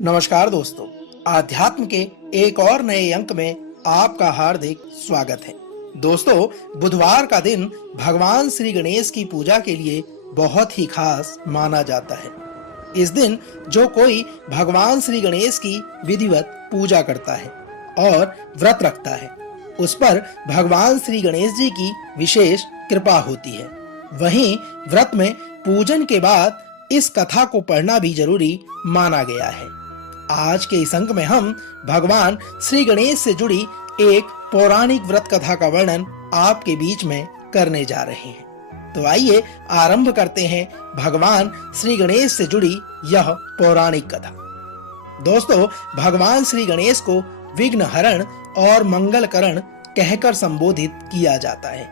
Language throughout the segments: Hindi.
नमस्कार दोस्तों, आध्यात्म के एक और नए अंक में आपका हार्दिक स्वागत है। दोस्तों, बुधवार का दिन भगवान श्री गणेश की पूजा के लिए बहुत ही खास माना जाता है। इस दिन जो कोई भगवान श्री गणेश की विधिवत पूजा करता है और व्रत रखता है, उस पर भगवान श्री गणेश जी की विशेष कृपा होती है। वहीं व्रत में पूजन के बाद इस कथा को पढ़ना भी जरूरी माना गया है। आज के इस अंक में हम भगवान श्री गणेश से जुड़ी एक पौराणिक व्रत कथा का वर्णन आपके बीच में करने जा रहे हैं। तो आइए आरंभ करते हैं भगवान श्री गणेश से जुड़ी यह पौराणिक कथा। दोस्तों, भगवान श्री गणेश को विघ्न हरण और मंगलकरण कहकर संबोधित किया जाता है।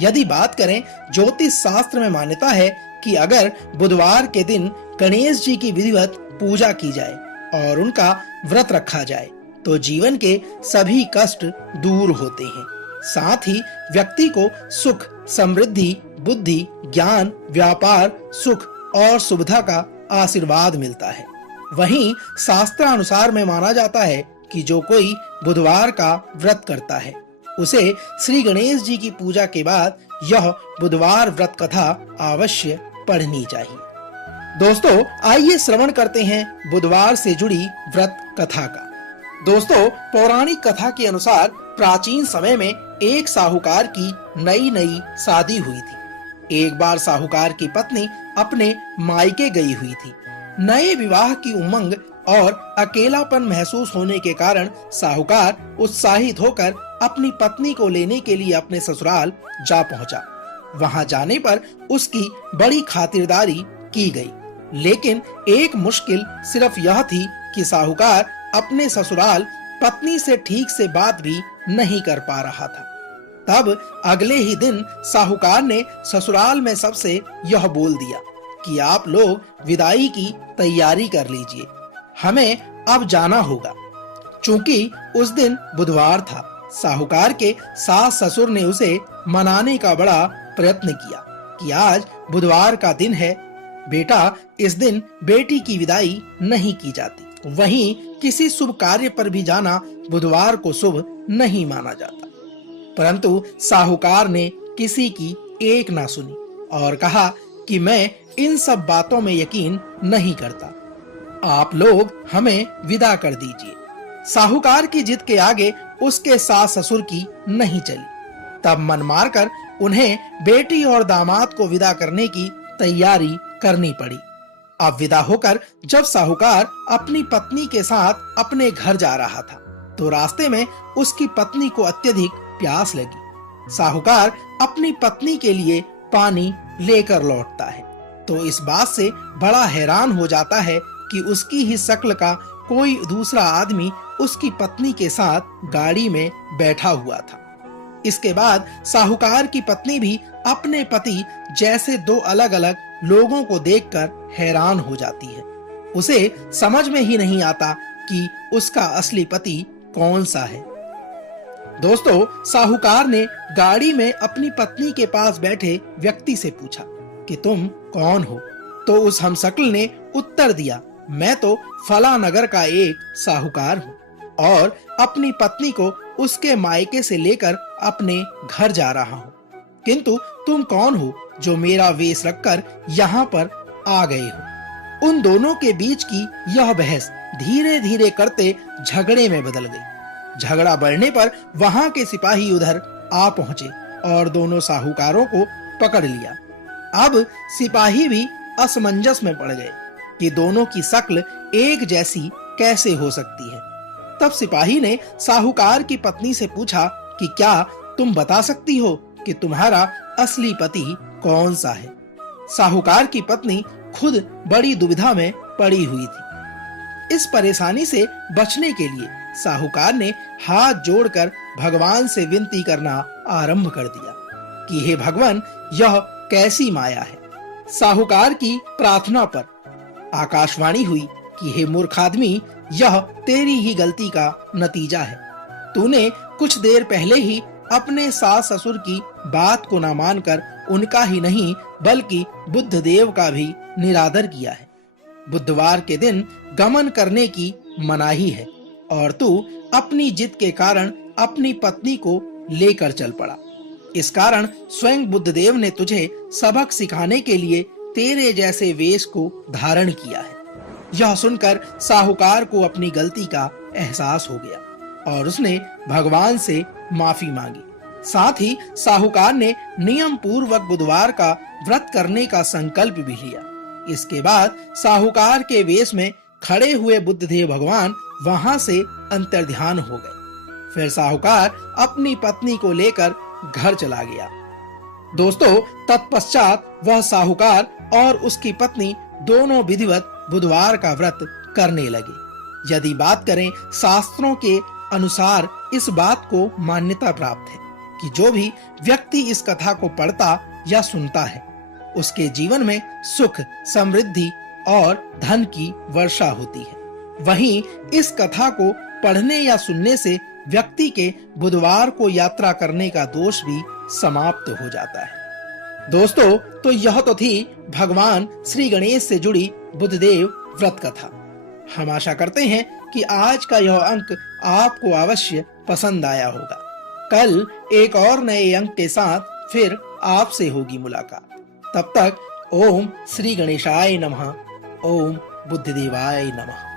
यदि बात करें, ज्योतिष शास्त्र में मान्यता है कि अगर बुधवार के दिन गणेश जी की विधिवत पूजा की जाए और उनका व्रत रखा जाए तो जीवन के सभी कष्ट दूर होते हैं। साथ ही व्यक्ति को सुख, समृद्धि, बुद्धि, ज्ञान, व्यापार, सुख और सुविधा का आशीर्वाद मिलता है। वहीं शास्त्रानुसार में माना जाता है कि जो कोई बुधवार का व्रत करता है उसे श्री गणेश जी की पूजा के बाद यह बुधवार व्रत कथा अवश्य पढ़नी चाहिए। दोस्तों, आइए श्रवण करते हैं बुधवार से जुड़ी व्रत कथा का। दोस्तों, पौराणिक कथा के अनुसार प्राचीन समय में एक साहूकार की नई शादी हुई थी। एक बार साहूकार की पत्नी अपने मायके गई हुई थी। नए विवाह की उमंग और अकेलापन महसूस होने के कारण साहूकार उत्साहित होकर अपनी पत्नी को लेने के लिए अपने ससुराल जा पहुंचा। वहां जाने पर उसकी बड़ी खातिरदारी की गई, लेकिन एक मुश्किल सिर्फ यह थी कि साहूकार अपने ससुराल पत्नी से ठीक से बात भी नहीं कर पा रहा था। तब अगले ही दिन साहूकार ने ससुराल में सबसे यह बोल दिया कि आप लोग विदाई की तैयारी कर लीजिए, हमें अब जाना होगा। चूंकि उस दिन बुधवार था, साहूकार के सास ससुर ने उसे मनाने का बड़ा प्रयत्न किया कि आज बुधवार का दिन है बेटा, इस दिन बेटी की विदाई नहीं की जाती। वहीं किसी शुभ कार्य पर भी जाना बुधवार को शुभ नहीं माना जाता। परंतु साहूकार ने किसी की एक ना सुनी और कहा कि मैं इन सब बातों में यकीन नहीं करता, आप लोग हमें विदा कर दीजिए। साहूकार की जिद के आगे उसके सास ससुर की नहीं चली। तब मन मारकर उन्हें बेटी और दामाद को विदा करने की तैयारी करनी पड़ी। अब विदा होकर जब साहूकार अपनी पत्नी के साथ अपने घर जा रहा था तो रास्ते में उसकी पत्नी को अत्यधिक प्यास लगी। साहूकार अपनी पत्नी के लिए पानी लेकर लौटता है तो इस बात से बड़ा हैरान हो जाता है कि उसकी ही शक्ल का कोई दूसरा आदमी उसकी पत्नी के साथ गाड़ी में बैठा हुआ था। इसके बाद साहूकार की पत्नी भी अपने पति जैसे दो अलग अलग लोगों को देखकर हैरान हो जाती है। उसे समझ में ही नहीं आता कि उसका असली पति कौन सा है। दोस्तों, साहूकार ने गाड़ी में अपनी पत्नी के पास बैठे व्यक्ति से पूछा कि तुम कौन हो? तो उस हमशक्ल ने उत्तर दिया, मैं तो फला नगर का एक साहूकार हूँ और अपनी पत्नी को उसके मायके से लेकर अपने घर जा रहा हूँ। किंतु तुम कौन हो जो मेरा वेश रखकर यहाँ पर आ गए हो? उन दोनों के बीच की यह बहस धीरे धीरे करते झगड़े में बदल गई। झगड़ा बढ़ने पर वहां के सिपाही उधर आ पहुंचे और दोनों साहूकारों को पकड़ लिया। अब सिपाही भी असमंजस में पड़ गए कि दोनों की शक्ल एक जैसी कैसे हो सकती है। तब सिपाही ने साहूकार की पत्नी से पूछा कि क्या तुम बता सकती हो कि तुम्हारा असली पति कौन सा है? साहूकार की पत्नी खुद बड़ी दुविधा में पड़ी हुई थी। इस परेशानी से बचने के लिए साहूकार ने हाथ जोड़कर भगवान से विनती करना आरंभ कर दिया कि हे भगवान, यह कैसी माया है? साहूकार की प्रार्थना पर आकाशवाणी हुई कि हे मूर्ख आदमी, यह तेरी ही गलती का नतीजा है। तूने कुछ देर पहले ही अपने सास ससुर की बात को न मानकर उनका ही नहीं बल्कि बुद्ध देव का भी निरादर किया है। बुधवार के दिन गमन करने की मनाही है और तू अपनी जिद के कारण अपनी पत्नी को लेकर चल पड़ा। इस कारण स्वयं बुद्धदेव ने तुझे सबक सिखाने के लिए तेरे जैसे वेश को धारण किया है। यह सुनकर साहूकार को अपनी गलती का एहसास हो गया और उसने भगवान से माफी मांगी। साथ ही साहूकार ने नियम पूर्वक बुधवार का व्रत करने का संकल्प भी लिया। इसके बाद साहूकार के वेश में खड़े हुए बुद्धदेव भगवान वहां से अंतर्ध्यान हो गए। फिर साहूकार अपनी पत्नी को लेकर घर चला गया। दोस्तों, तत्पश्चात वह साहूकार और उसकी पत्नी दोनों विधिवत बुधवार का व्रत करने लगे। यदि बात करें शास्त्रों के अनुसार, इस बात को मान्यता प्राप्त है कि जो भी व्यक्ति इस कथा को पढ़ता या सुनता है, उसके जीवन में सुख, समृद्धि और धन की वर्षा होती है। वहीं इस कथा को पढ़ने या सुनने से व्यक्ति के बुधवार को यात्रा करने का दोष भी समाप्त हो जाता है। दोस्तों, तो यह तो थी भगवान श्री गणेश से जुड़ी बुधदेव व्रत कथा। हम आशा करते हैं कि आज का यह अंक आपको अवश्य पसंद आया होगा। कल एक और नए अंक के साथ फिर आपसे होगी मुलाकात। तब तक ओम श्री गणेशाय नमः, ओम बुद्धदेवाय नमः।